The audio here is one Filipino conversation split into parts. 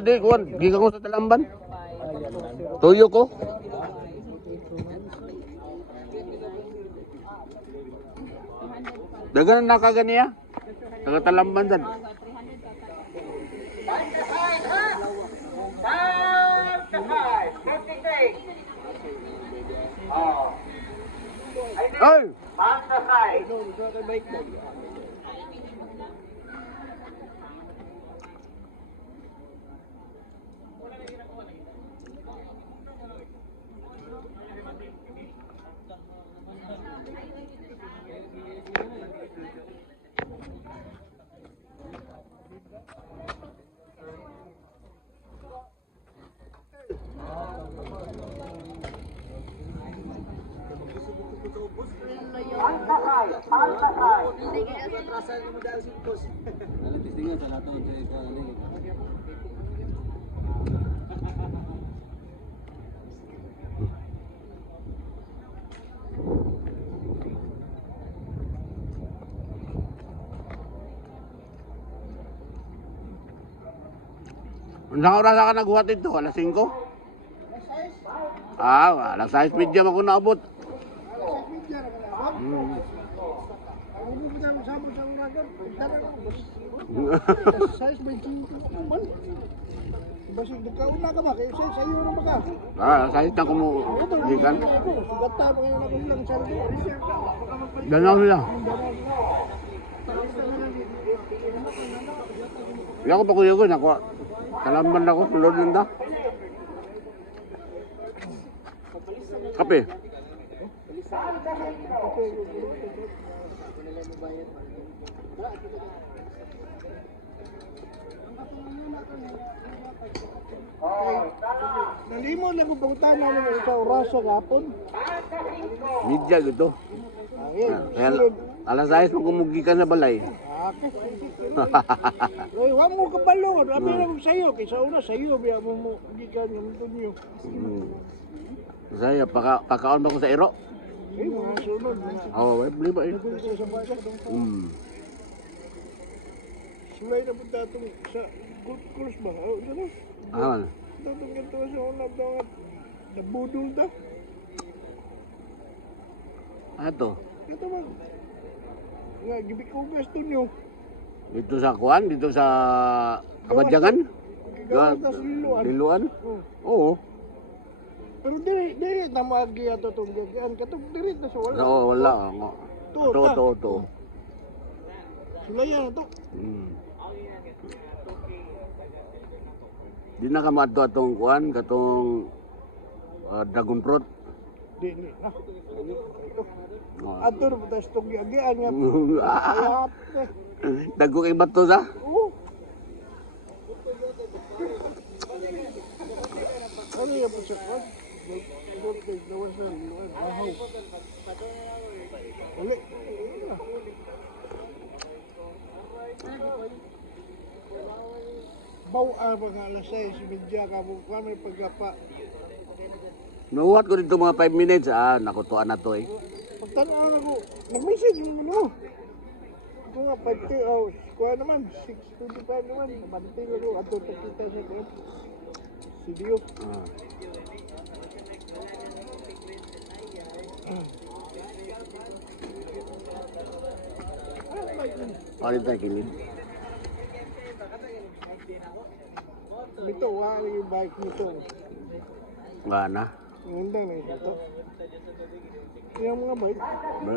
Di kuan, gikan ko sa Talamban. Tuyo ko. Dagan na kaganiya. Taga Talamban dan. Ay! Unang oras ka naghuhat ito? Alas 5? Alas 6 media ako naabot. Basig nagkauna ka ba? Kaya sa'yo na ba ka? Kahit na kumulikan. Gata mo ngayon ako lang sa reserve ka. Danaw nila. Hindi ako pa kuya ko. Talamban ako. Sulod nanda. Kape. Nalimon lang kung pangutan namin sa oras sa kapon. Media gitu. Kaya alas 6 mo kumugi ka sa balay. Ay, wag mo kabalo. Abi lang sa'yo. Kaysa una sa'yo. Biya mo gikan yung tunyo. Saya pakaon ba ko sa iro? Ay, mga sunod. Beli ba eh? Sa basa. Sulay na punta itong sa good course ba? Ano? Itong ganito sa unang dagat. Nabudol ta. Ato. Ito ba? Nga, gibikugas to nyo. Dito sa kuan, dito sa Kabadyangan? Gawas na sa liluan. Liluan? Oo. Pero diri na magi ato itong gagyan. Katong diri na sa wala. Oo, wala. To. Sulayan na to. Di na ka maadto atong kuan, katong dragon fruit. Di na. Ato na putas itong gagyan nga. Dago kay bato sa? Oo. Ano yung po siya kwan? Gawas na liluan. Ahaw. Uli. Bawa mga alas 6, media ka mo kwan may pagkapa. Nuwat ko dito mga 5 minutes. Nakutuan na to eh. Pagtanong ako, nag-message mo mo. Ako nga, 5 hours. Kuha naman, 6:25 naman. Nabanting ako, ato kita sa kwan. Studio. Palit tayo kilid. Ito, wala yung bike nito. Wala na. Ngandang na ito. Yung mga bike,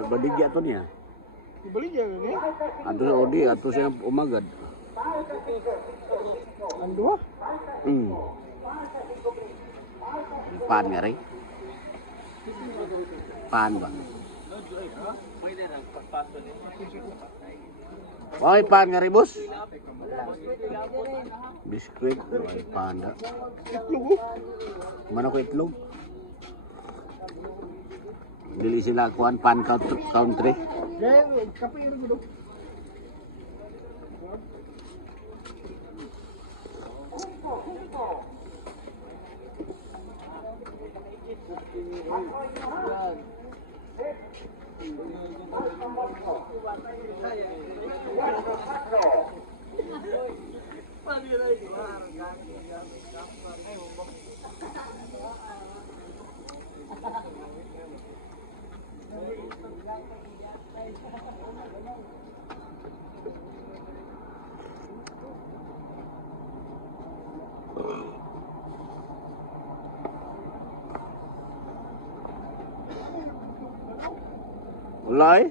Baligya to niya. ibaligyan na niya. Ato sa Odi, ato siya umagad. Ando ha? Pan nga rin. Pan ba? Okay, pan nga rin, boss. Biskuit, panda. Itlog ho? Mana ko itlog? Dili sila kuan pan country. Kaya, kape yun mo do. Wala eh.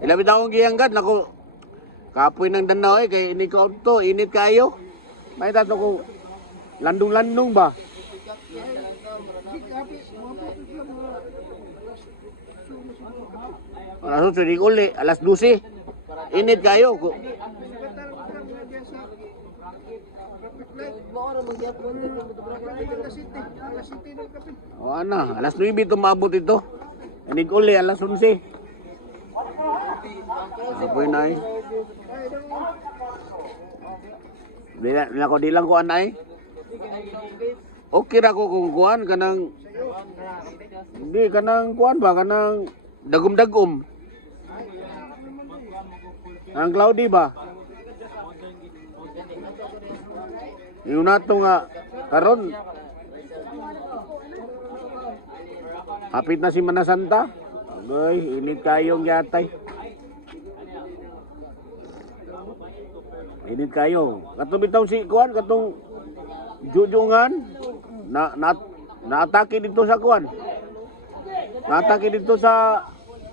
Ilapit akong giyanggan, nako. Kapoy ng danaw eh, kay ini ko to, init kayo. May tato ko, landong-landong ba? Alas 8, di uli, alas 12. Init kayo. O ano, alas 9 tumabot ito. Inig uli, alas 11. Kapoy na eh. Di lang ko anay. Okay ra ko kung kuan kanang hindi kanang kuan ba kanang dagom-dagom. Ang cloudy ba? Yung nato nga karon hapit na si Manasanta. Agay, init kayong yatay. Init kayo. Katong bitaw si kuan katong jujungan naatake dito sa kuan. Naatake dito sa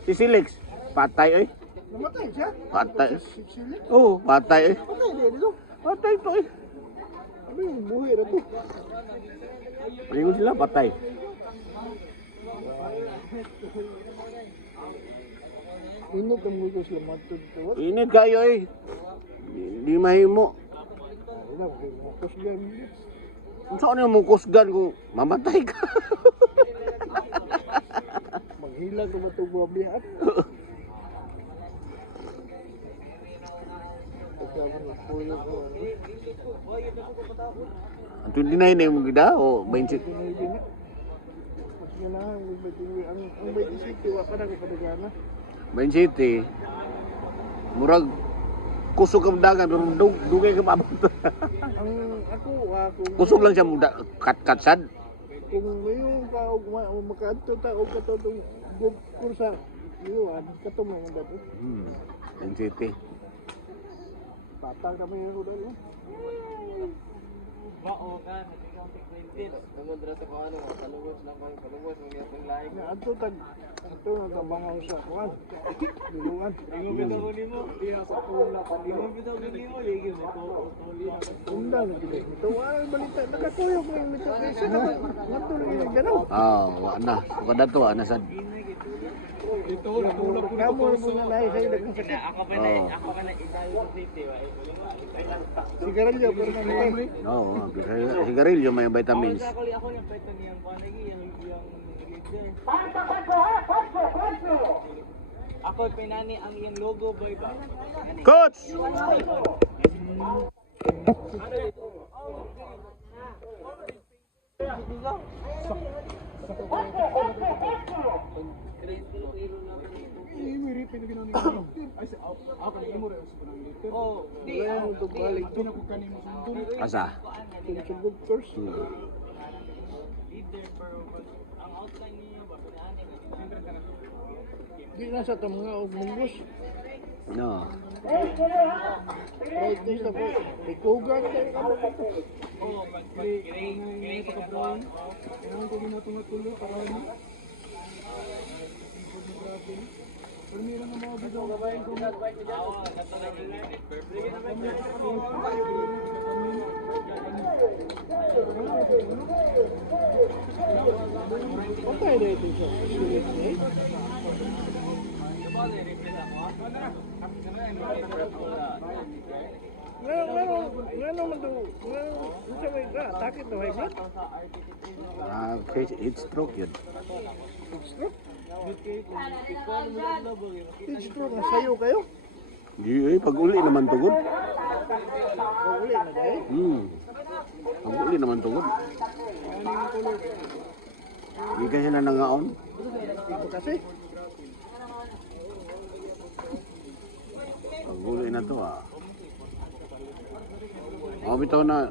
Sisilix. Patay eh. Namatay siya? Patay. Sili? Oo, patay eh. Patay din dito. Patay to eh. Ano yung buhay na to? Palingon sila, patay. Init ang mga sila matutawad. Init kayo eh. Di mahimo. Ilang, kusgan. Saan yung mong kusgan kung mamatay ka? Maghilang ko ba ito buhabihan? Pagkaman ng puyo ko. Ang 29 na yung gida o 20? Pinaibin na. Mas ganahan, ang may isip, wa pa na ko padagana. 20. Murag kusog ka dagan pero dugay ka mabot. Ang ako, Kusog lang siya muda katsad. kung mayroong ka o makaadto ta o katotong kursa, yun, katumay ang dato. 20. Patang kami yung rudal. Bao ka, ikaw ang 20. Namundra sa kung ano, paluwas lang kayo, paluwas, mga itong laing. Na adto tag, adto na tabangaw sa kuwan. Biluan. Ingo bitaw ko nimo, iya sa pula pa. Ingo bitaw ko nimo, ligi mo ko. Unda na gila. Ito, ang balita, nakatuyok mo yung mito kaysa na. Natuloy yung ganaw. Wa na. Kada to ana sad. Ito, natulog ko Kamu mo na nahi sa'yo dagang sakit. Ako pa na, ako pa na isayo sa 50. Sigarilyo, pero na nilay. Oo, sigarilyo may vitamins. Ako yung peto niyang panagi, yung leader. Ako pinani ang iyang logo, boy ba? Coach! Imiripin na ginawa ni Kano. Ay, ako na imo rin sa panang liter. Oh, di. Wala yung tugbalik. Pinakukanin mo sa doon. Asa? Tinsugod course. Leader, pero ang outline niya ba, pinani. Di na sa mga munggos. No. Right next na po. Ikugan kayo kamo dito. Oh, mag-gray ka brown. Kailangan ko ginatulog para ano. Pero meron na mga bigaw na bayan ko. Patay na ito siya. Sulit niya eh. Ngano man daw, sa may takit na high blood? Heat stroke yun. Stroke? Stroke na sayo kayo? Di pag uli naman tugod. Uli na dahil. Pag uli naman tugod. Di kasi na nangaon. Ito kasi. Pag uli na to bitaw na.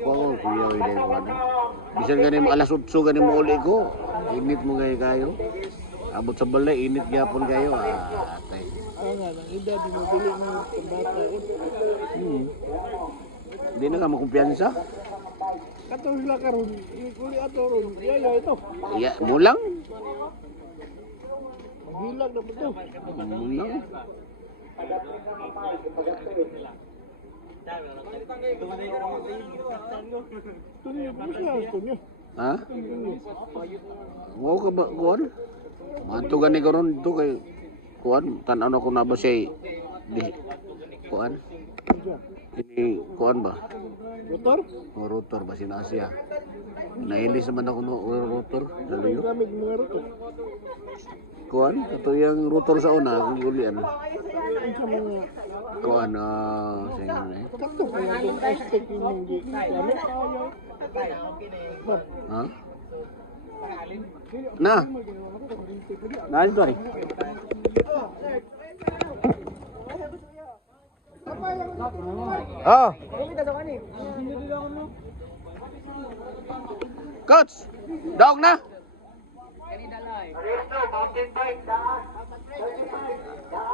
Kuya, hindi ko ano. Bisan ganin mo alas 8 ganin mo uli ko. Init mo kayo. Abot sa balay, init gyapon kayo. Atay. Nga, nang edad, dinubili mo sa bata. Hindi na ka makumpiyansa. Kato sila karon, ikuli ato ron. Yaya ito. Ya, mulang. Maghilag na po ito. Mulang. Ito niyo, kumusta ito niyo? Ha? Wow ka ba, kuan? Matugan ni karon dito kay kuan, tan-aw na ko na ba siya di kuan? Ini kuan ba? Motor? O rotor ba sinasya? Nailis naman ako no rotor. Dalayo. Gamit mga rotor. Kuan, ito yung rotor sa una, kung ulian. Ang sa mga Kuan, sa inyo na eh. kato kaya itong aspect yung hindi gamit. Ha? Na! Nahal to rin. Oh! Coach! Dog na!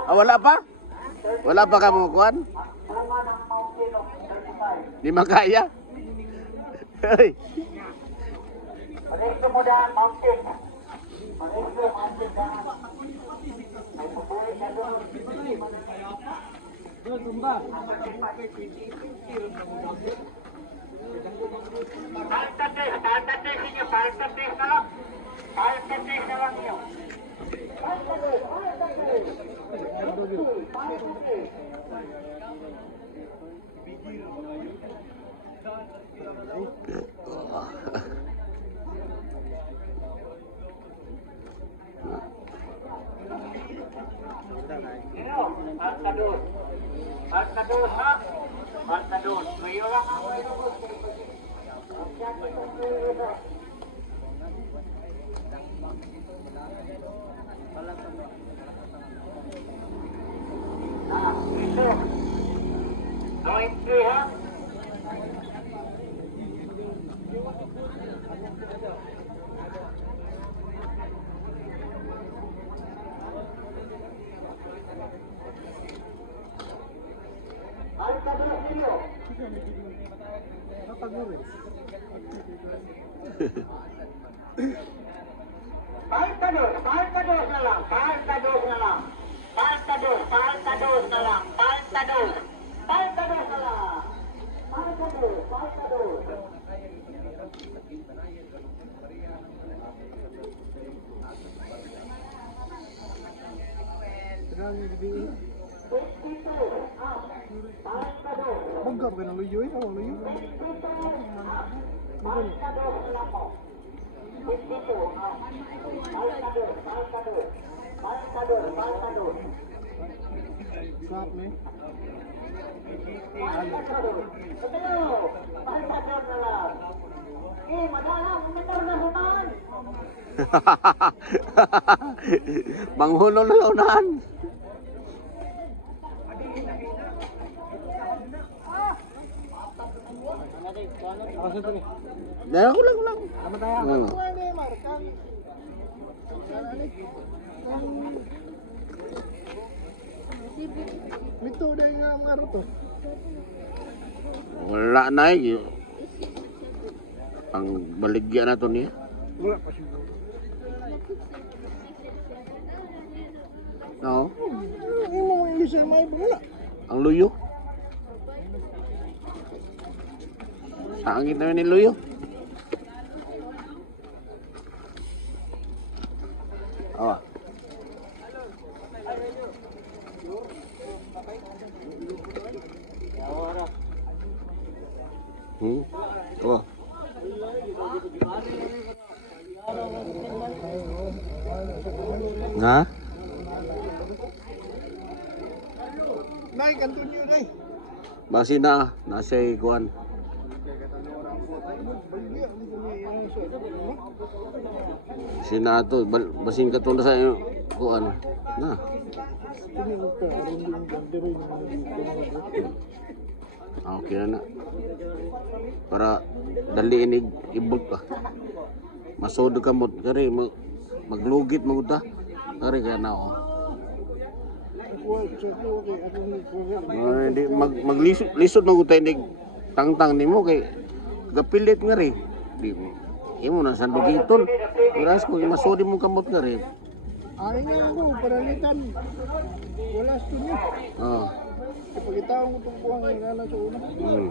Wala pa? Wala pa ka mo kuan? Di makaya? Hey. Bangga pa ka ng luyo eh, awang luyo. Sarap na eh. Manghulo na unahan. Dahil ko lang. Hmm. Mito dahil nga mga roto. Wala na eh. Ang baligya na to niya. Wala pa siguro. Oo. Hindi mo ilisay may wala. Ang luyo. Sangit naman ni luyo. Oh. Oh. Nga? Nay, kanto niyo nay. Basi na, nasa ikuan. Bagya, hindi ko may ano sa Sinato, basin ka tunda sa iyo. Kuan. Na. Ini ka, rin yung gandero yung Okay na. Para daliin ibot ka. Masod ka mo kari maglugit mo ta. Kari ka na oh. Di maglisod mo tay nig tangtang nimo kay gapilit nga rin. Di mo. Imo na sandugiton. Iras ko imasudi mo kamot nga rin. Ay nga ako, panalitan. Wala studio. Oh. Ipagitaon ko itong kuwang nga na sa una. Hmm.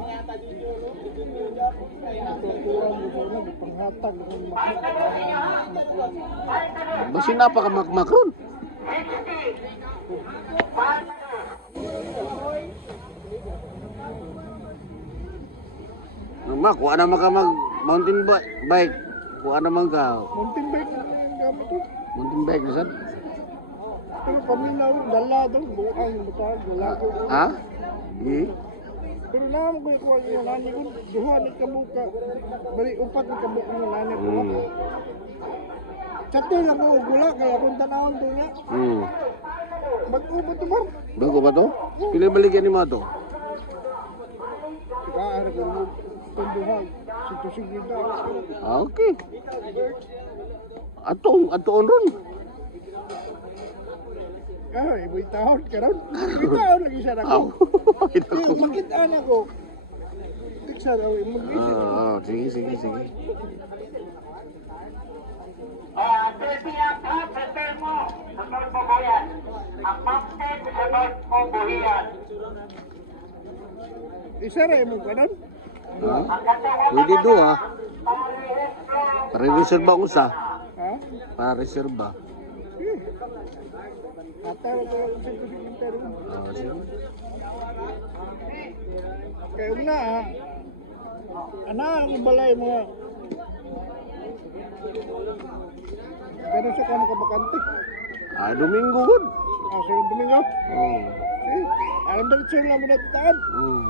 Itong kuwang ko sa una, panghatag. Basi napakamakmakron. Ma, kuha naman ka mag mountain bike. Kuha naman ka. Mountain bike na yung gamit ko. Mountain bike na sad. Pero kami na dala doon, buang butang, dala ko. Ha? Eh? Pero naman ko yung kuwang yung nani ko, duha ni kabuka. Bali, upat ni kabuka yung nani ko. Hmm. Chate lang ko, gula, kaya kung tanawin doon niya. Hmm. Mag-ubot to ba? Bago ba to? Pili baligyan ni mo to? Kaara ko mo, tunduhan, situ-sigita. Ah, okay. Atoon ron. Ibu tahun karon. Ibu tahun lagi sana Aw. ko. Kaya makita na ko. Tiksa daw mag-isip. Sige. Serbiang kapatid mo sa Norboboyan. Ang mountain sa Norboboyan. Isa ra mo kanon. Ha? Pwede do ha. Para reserva ko sa. Ha? Para reserva. Ataw ko situ-sigita ron. Ah, sige. Kaya una ana ang balay mga ganun siya ka makabakante. Ah, Domingo good. Sa Domingo. Oh. Alam dali siya lang muna tataan. Oh.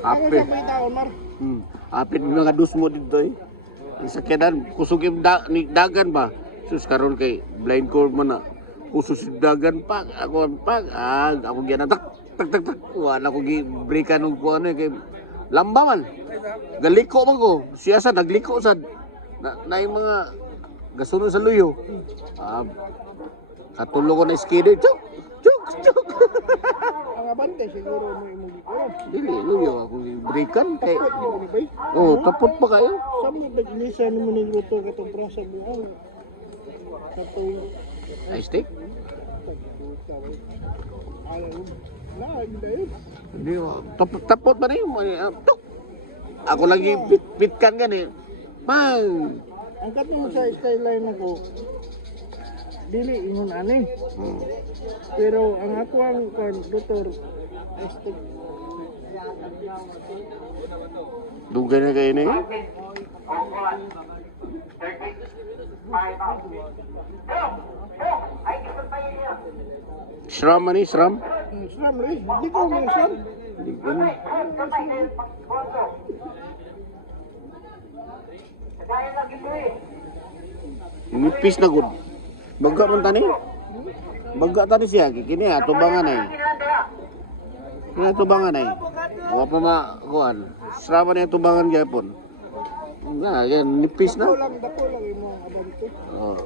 Ako Apit. sa may taon, Mar. Apit mga dus mo dito eh. Ang sakyanan, kusog yung dagan ba? Sus, karon kay blind cord mo na. Kusog yung dagan pa. Ako, ako gyan tak. Wala ko gi-breakan ng kuha na kay lambangan. Galiko man ko. Siya sa nagliko sad. Na yung mga gasunod sa luyo. Katulo ko na skider. Chuk! Ang abante siguro mo imong gikuha. Dili, luyo ako gi-breakan kay Tapos mo ni bay. oh, tapot pa kayo. Sa mo baglisa mo ni luto katong prasa buang. Katong Ay, steak? alam laag dahil. Hindi, tapot ba na yun? Tuk! Ako lagi pitkan gani. Mang! Ang katong sa skyline ako, dili ingon ani. Pero ang ako ang doktor, este Dugay na kayo na yun? Shram ani, shram? Islam rin, di ko mo Islam. Hindi ko na. Nipis na gud. Baga man tani. Baga tani siya, kini atubangan ay. Kini atubangan ay. Wa pa ma kuan. Shram ani atubangan gyapon. Na, yan nipis Dako na. lang imong abante. Oh.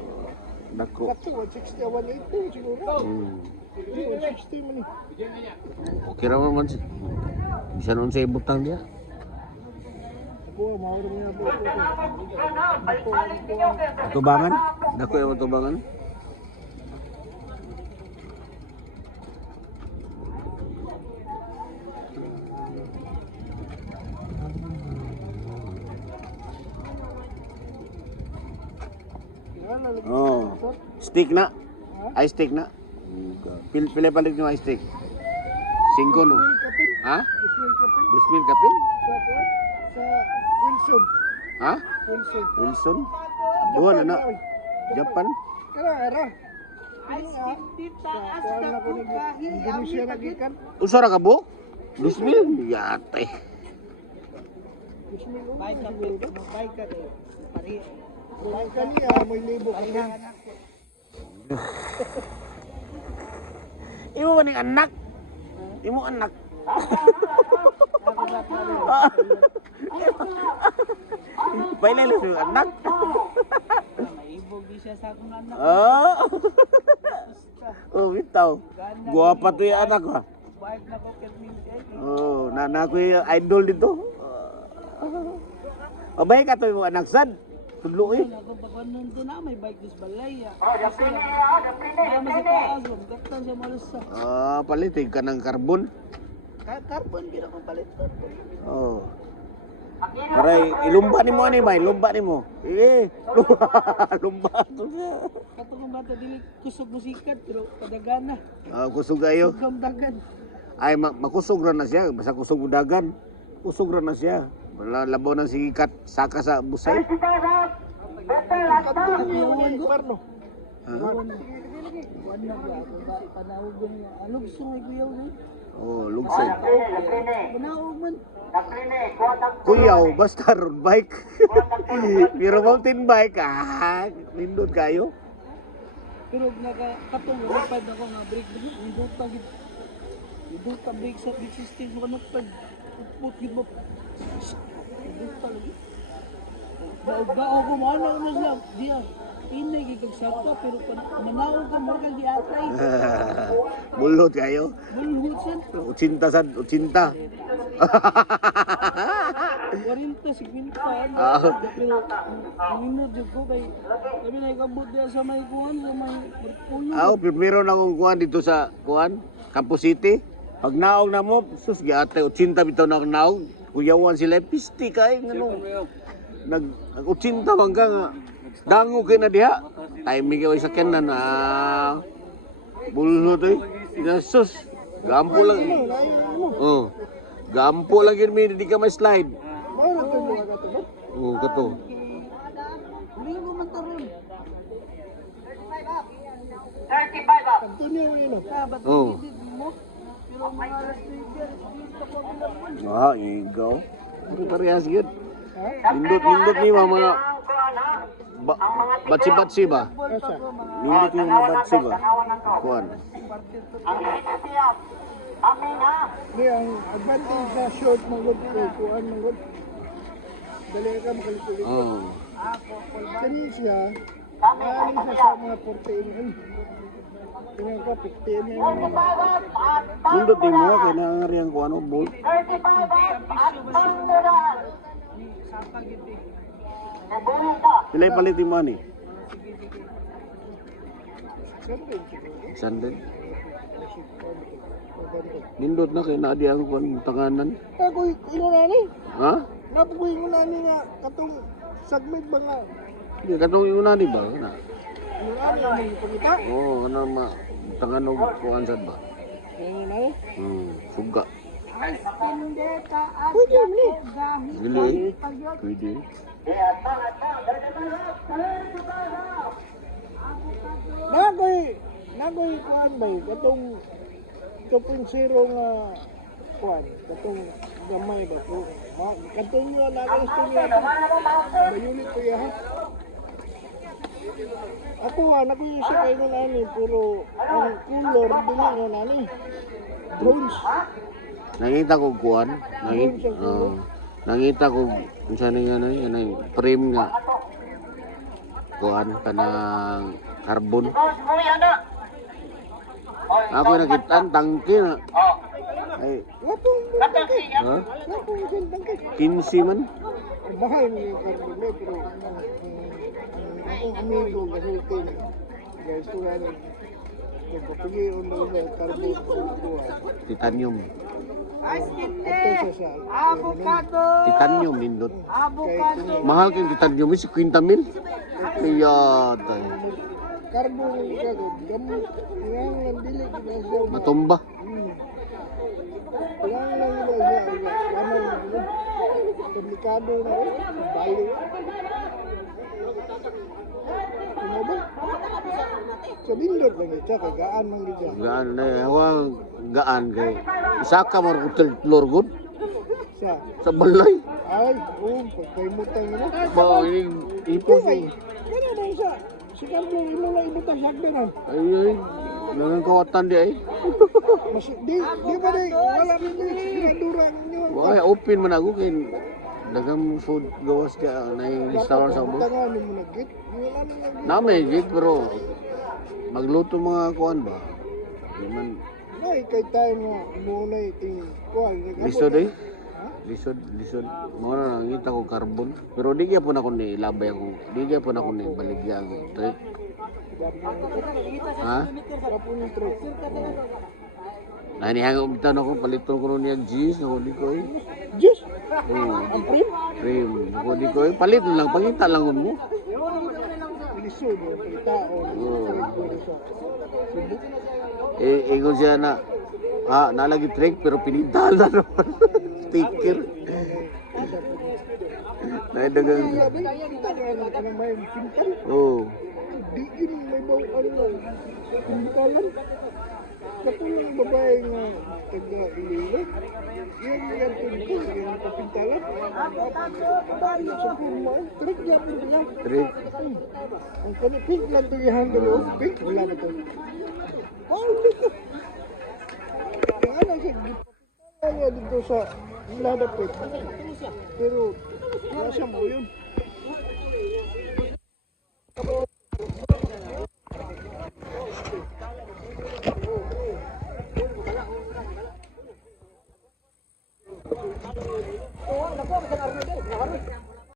Dako. Dako 160 180 siguro. Di 160 man ni. Okay raman man siya. Bisa nun sa ibutang dia. Ako mawala niya po. Atubangan? Dako yung atubangan? Oh. Stick na. Ay stick na. Pila palit nyo ay stick? 5 no? Ha? Ismail Kapin 2,000 kapin? sa Wilson. Ha? Wilson. Wilson? Duhan na na. Japan? Kaya ara. Kuan na ko ni Indonesia na gikan. Usara ka bo? 2,000? Yate. Ismail o. Baik ka, baik ka. Pari. Kuan kaniya may libo kanya. Imo ba ning anak? Imo anak? Pailala sa anak? Maibog di siya sa akong anak. Oh. Oh, bitaw. Guwapa to yung anak ba? Bike na ko Kerminti. Oh, na ko yung idol dito. Abay ka to yung anak sad. Tudlo eh. Ako pag nun doon na may bike dis balay. Oh, dapine, oh, dapine, Kaya dapine. masitaas, gatan siya malusa. Palitig ka ng karbon. Carbon gina ko palit. Oh. Aray, ilumba ni mo ani bay, lumba ni mo. Lumba to siya. Kato kong bata dili kusog musikat pero padagana. Kusog kayo. Sugam dagan. Ay, makusog ra na siya. Basta kusog udagan. Kusog ra na siya. Labaw ng sikat, saka sa busay. Kato yung parno. Ha? Wan na ba ako panahog niya. Alog sungay kuyaw na. Oh, lugsay. Panahog man. Kuyaw, basta road bike. Pero mountain bike, nindot kayo. Pero katong rapad ako nga brake mo. Indot brake sa brake system mo kanupad. Put gid mo. Indot lagi. Daog ko mo ano siya. Diya. Inay gigag sakto pero manaog ka mo kag giatay. Bulot kayo. Bulhut san. Utsinta sad, utsinta. 40 50 Ah. pero minod jud ko kay sabi na ikabot diya sa may kuan sa may puno. Primero na akong kuhan dito sa kuhan, Campus City. Pag naog na mo, sus, giatay, 80 bitaw na akong naog. Kuyawan sila, pisti kay, ano. Nag-80 man ka nga. Dango kayo na diha. Timing kayo sa kenan. Bulot eh. Sus, gampo lang. Oh. Gampo lang yun, hindi ka may slide. Oh, kato. Hindi mo man taron. 35 up. Tunyo yun ba't Oh. mo? Pero mga alas 3 gusto ko bilang Igaw. Pero parehas yun. Ha? Nindot ni mga batsi-batsi ba? Asa? Nindot yung mga batsi ba? Kuhan. Ang HPF. Kami na. Di, ang advantage sa short manggod kay kuan manggod. Dali ka makalikulit. Oh. Kani siya, maaling siya sa mga 40 Tingnan ko, 15 na yun. Nindot ni mo, kaya nangangari ang kuhan o bolt. 35 up. At Pandoran. Nabulong ka. Pilay palit mo ni? Siyempre, Sandal. Nindot na kaya naadi ang kuhan tanganan. ako ino nani. Ha? Napugoy mo nani nga katong segment ba nga. Hindi, katong yung nani ba? Na. Ino nani ang mga pagkita. Oo, ano ma, tangan o kuhan sad ba? Ino nani. Suga. Pwede ni. Dili eh. Pwede. Nagoy kuan ba katong 2.0 nga kuan katong gamay ba po. Katong yo nagoy studio. Bayulit ko ya ha. Ako nagoy sa kay no nani puro ang color dili no nani. Drones. Nangita ko kuhan. Nangita ko kung saan nga na yun, yung frame nga. Kuhan ka ng carbon. Ako nakita ang tangke na. Ay, Lapong ha? lapong tangke. 15 man. Mahal ni Carmen pero ang amigo gasulti ni. Guys, to ano. Pagpapagi on the carbon ko. Titanium. Ato sa Avocado! Titanium nindot. Avocado! Mahal kayong titanium, 50 mil. Kaya tayo. carbon ka gamot. Yang nandili kita siya. Matumba. Yang lang nila siya. Ano na. Komplikado na rin. Bali. Ano ba? Sa bindot lang siya. Kagaan man siya. Gaan na awang gaan kay. Isa ka mo lor good Sa sa balay. ay, pagkaimutan nila. Ba ipos Okay. eh. Kaya na siya. Si Carlo, imo lang ibutang sa agdanan. Ay, nangang kawatan di ay. Mas di ba di wala rin din sinadura ninyo. Wala, open man ako kay dagang food gawas ka na restaurant sa mo. Tangan mo na git. Wala nang Namay gig pero magluto mga kuan ba. Di man, Ay, kay tayo mo, muna iting kuhan. lisod eh. Lisod. Mga na nangita ko carbon. Pero di kaya po na ko ni labay ako. Di kaya po na ko ni baligya ang trick. Ha? Kapo ng trip. Nanihangog tan ako, paliton ko niya G's. Ako di ko eh. Diyos! Oo. Ang prim? Cream. Ako di ko eh. Palit lang, pangita lang mo. Lisod, tao. Oo. Cebu. Ingon siya na, nalagi trick pero pinintal na naman. Sticker. Naidagang, Kita ka na may pintal. oh. Digin may bawaan lang. Pintalan. Katulong babae nga taga-Iloilo. Yan yung pintal. Yan yung pintalan. Sa kurma. Trick niya po niya. Trick. Ang pink lang ito yung handle of pink. Wala ba ito? Wow! Ang ano siya, gipapintalan dito sa ladapit. Pero, nasa mo yun.